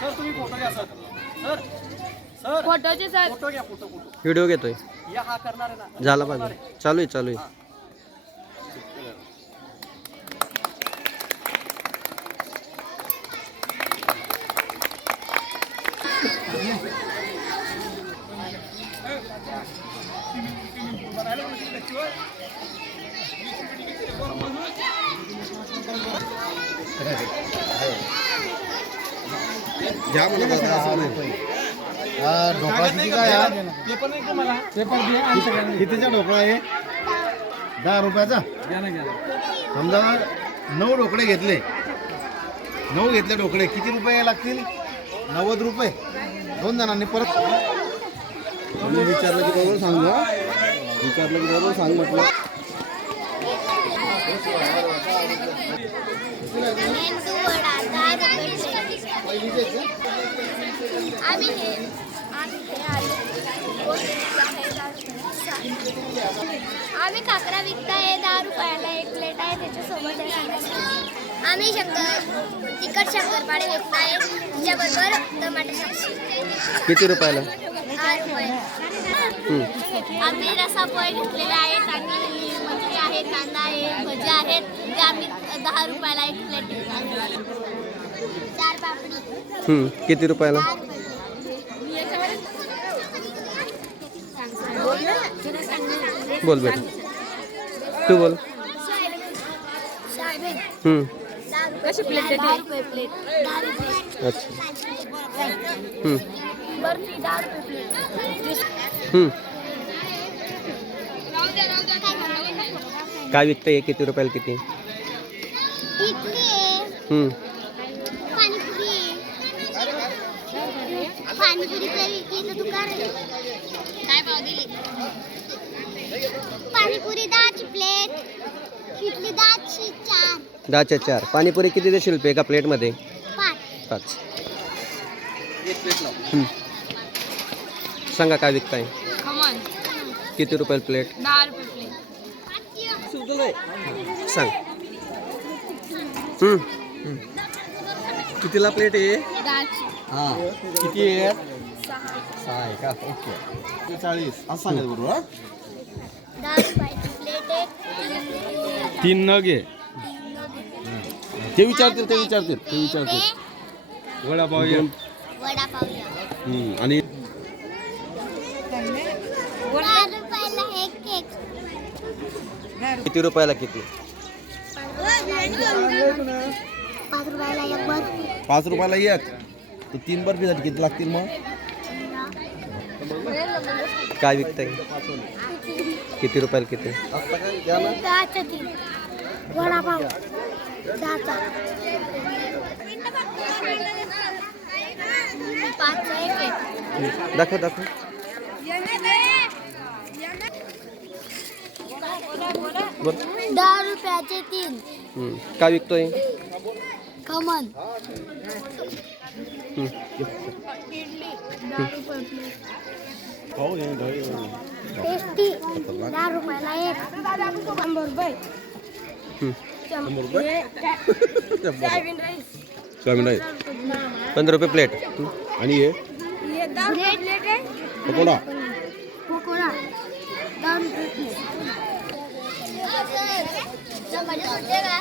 Sir तुम्ही photo घ्या sir. Sir sir फोटोचे सर. फोटो घ्या फोटो फोटो. व्हिडिओ घेतोय. या हा करणार आहे ना. झाला पाहिजे. चालू आहे चालू आहे. ढोकळा किती काय आहे? पेपर नाही का मला? कितीचा ढोकळा आहे? 10 रुपयाचा. समजा 9 ढोकळे घेतले, 9 घेतले ढोकळे, किती रुपये लागतील? 90 रुपये. 2 जणांनी परत विचारलं की बरोबर सांग. विचारलं की बरोबर सांग म्हटलं. आम्ही काकरा विकताय 10 रुपयाला 1 प्लेट आहे. त्याच्यासोबत आम्ही तिखट शंकरपाळे विकताय, त्याच्याबरोबर टमाटर सॉस. किती रुपयाला? 10 रुपयाला. आम्ही रसा पोहे घेतलेले आहेत आणि मच्छी आहे, कांदा आहे, भजी आहेत. ते आम्ही 10 रुपयाला 1 प्लेट विकतो. 4 पापडी. किती रुपयाला? बोल बेटा. तू बोल. कशी प्लेट देते? 10 रुपये प्लेट. 10 रुपये. अच्छा. बर्फी 10 रुपये प्लेट. काय विकतंय? किती रुपयाला किती? पाणीपुरी 10ची प्लेट. इडली 10ची 4. 10च्या 4. पाणीपुरी किती देशील रुपये एका प्लेटमध्ये? 5. सांगा काय विकताय? खमण किती रुपये प्लेट? 10 रुपये प्लेट. सांग. कितीला प्लेट आहे? 10ची. हां किती आहे? 6 आहे का? ओके. 40 असं सांगायचं बरोबर. 10 रुपयाची प्लेट आहे. 3 नग आहे. ते विचारतील. वडापाव आहे. वडापाव घ्या. आणि 10 रुपयाला एक केक. किती रुपयाला किती? 5 रुपयाला एक बर्फी. 5 रुपयाला एक. तर 3 बर्फीसाठी किती लागतील मग? काय विकताय? किती रुपयाला किती? 10च्या 3. वडापाव 10चा. 5चा एक आहे. दाखव. 10 रुपयाचे 3. काय विकतोय? खमण. इडली 10 रुपये प्लेट. टेस्टी 10 रुपयाला एक. 100 रुपये. 100 रुपये. सोयाबीन राईस 15 रुपये प्लेट. आणि हे ब्रेड प्लेट आहे. पकोडा पकोडा 10 रुपये प्लेट. चपाती सुट्टे का?